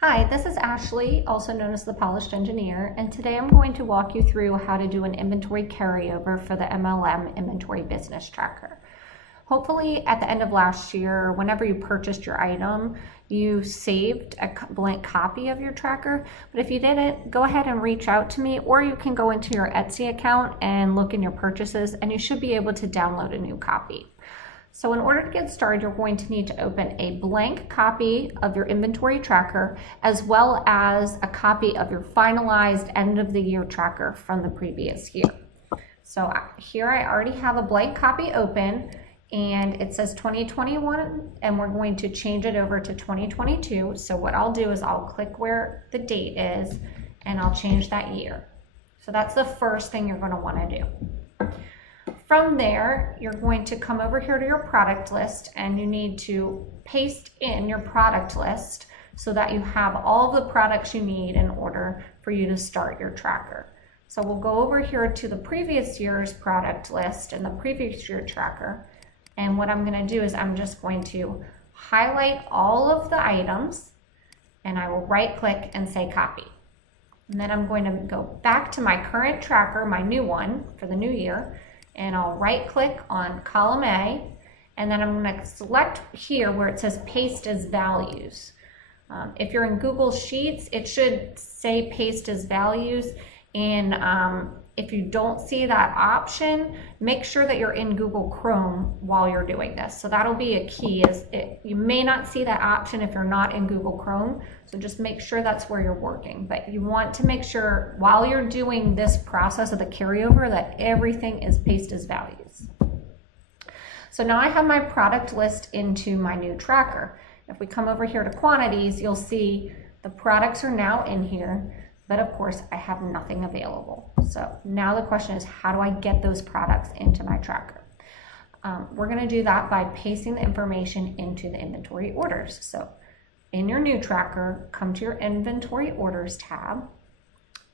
Hi, this is Ashley, also known as the Polished Engineer, and today I'm going to walk you through how to do an inventory carryover for the MLM Inventory Business Tracker. Hopefully at the end of last year, whenever you purchased your item, you saved a blank copy of your tracker, but if you didn't, go ahead and reach out to me, or you can go into your Etsy account and look in your purchases, and you should be able to download a new copy. So in order to get started, you're going to need to open a blank copy of your inventory tracker, as well as a copy of your finalized end of the year tracker from the previous year. So here I already have a blank copy open, and it says 2021, and we're going to change it over to 2022. So what I'll do is I'll click where the date is, and I'll change that year. So that's the first thing you're going to want to do. From there, you're going to come over here to your product list, and you need to paste in your product list so that you have all of the products you need in order for you to start your tracker. So we'll go over here to the previous year's product list and the previous year tracker. And what I'm going to do is I'm just going to highlight all of the items, and I will right click and say copy. And then I'm going to go back to my current tracker, my new one for the new year, and I'll right click on column A, and then I'm going to select here where it says paste as values. If you're in Google Sheets, it should say paste as values, and if you don't see that option, make sure that you're in Google Chrome while you're doing this. So that'll be a key. You may not see that option if you're not in Google Chrome, so just make sure that's where you're working. But you want to make sure while you're doing this process of the carryover that everything is paste as values. So now I have my product list into my new tracker. If we come over here to quantities, you'll see the products are now in here. But of course, I have nothing available. So now the question is, how do I get those products into my tracker? We're going to do that by pasting the information into the inventory orders. So in your new tracker, come to your inventory orders tab,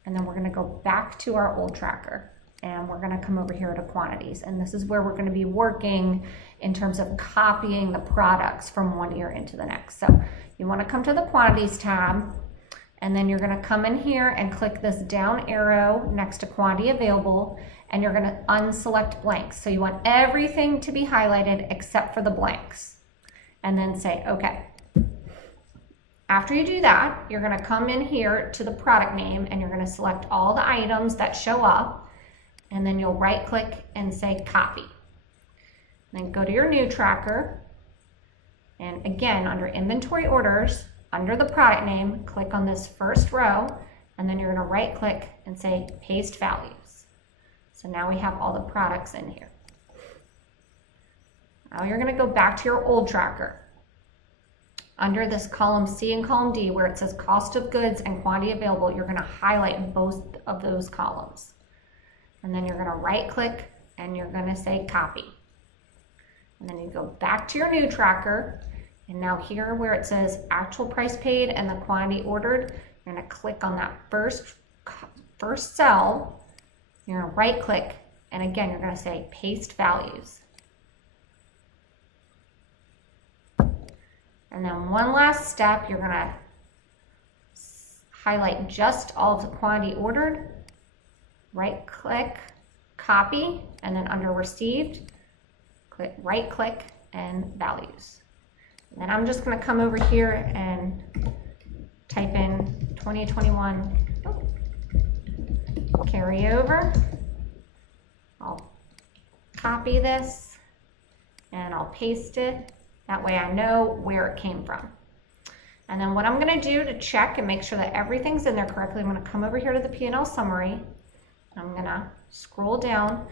and then we're going to go back to our old tracker, and we're going to come over here to quantities. And this is where we're going to be working in terms of copying the products from one year into the next. So you want to come to the quantities tab, and then you're going to come in here and click this down arrow next to quantity available, and you're going to unselect blanks. So you want everything to be highlighted except for the blanks, and then say okay. After you do that, you're going to come in here to the product name, and you're going to select all the items that show up, and then you'll right click and say copy. Then go to your new tracker, and again under inventory orders, under the product name, click on this first row, and then you're going to right click and say paste values. So now we have all the products in here. Now you're going to go back to your old tracker. Under this column C and column D where it says cost of goods and quantity available, you're going to highlight both of those columns. And then you're going to right click and you're going to say copy. And then you go back to your new tracker. And now here where it says actual price paid and the quantity ordered, you're going to click on that first cell. You're going to right click, and again you're going to say paste values. And then one last step, you're going to highlight just all of the quantity ordered, right click, copy, and then under received, right click and values. And then I'm just going to come over here and type in 2021 carryover. I'll copy this and I'll paste it. That way I know where it came from. And then what I'm going to do to check and make sure that everything's in there correctly, I'm going to come over here to the P&L summary. I'm going to scroll down,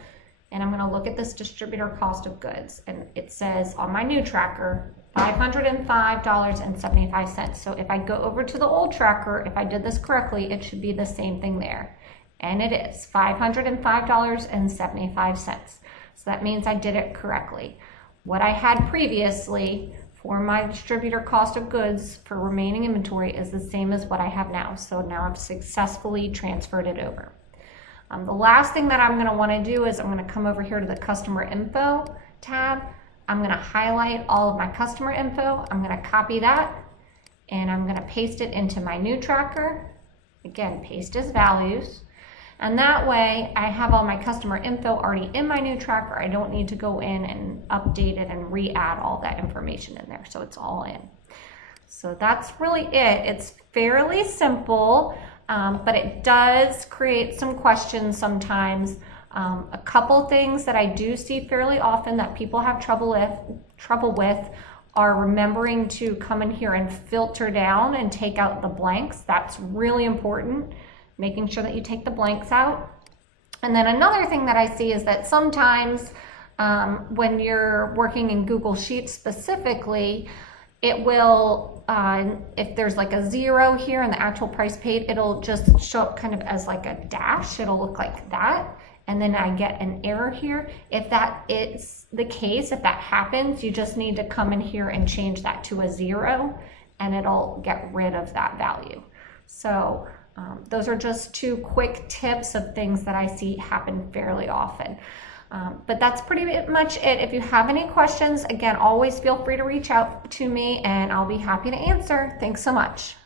and I'm going to look at this distributor cost of goods. And it says on my new tracker, $505.75. So if I go over to the old tracker, if I did this correctly, it should be the same thing there. And it is $505.75. So that means I did it correctly. What I had previously for my distributor cost of goods for remaining inventory is the same as what I have now. So now I've successfully transferred it over. The last thing that I'm going to want to do is I'm going to come over here to the customer info tab. I'm going to highlight all of my customer info. I'm going to copy that, and I'm going to paste it into my new tracker. Again, paste as values. And that way I have all my customer info already in my new tracker. I don't need to go in and update it and re-add all that information in there. So it's all in. So that's really it. It's fairly simple, but it does create some questions sometimes. A couple things that I do see fairly often that people have trouble with are remembering to come in here and filter down and take out the blanks. That's really important, making sure that you take the blanks out. And then another thing that I see is that sometimes when you're working in Google Sheets specifically, it will, if there's like a 0 here in the actual price paid, it'll just show up kind of as like a dash. It'll look like that. And then I get an error here. If that is the case, if that happens, you just need to come in here and change that to a 0, and it'll get rid of that value. So those are just 2 quick tips of things that I see happen fairly often. But that's pretty much it. If you have any questions, again, always feel free to reach out to me and I'll be happy to answer. Thanks so much.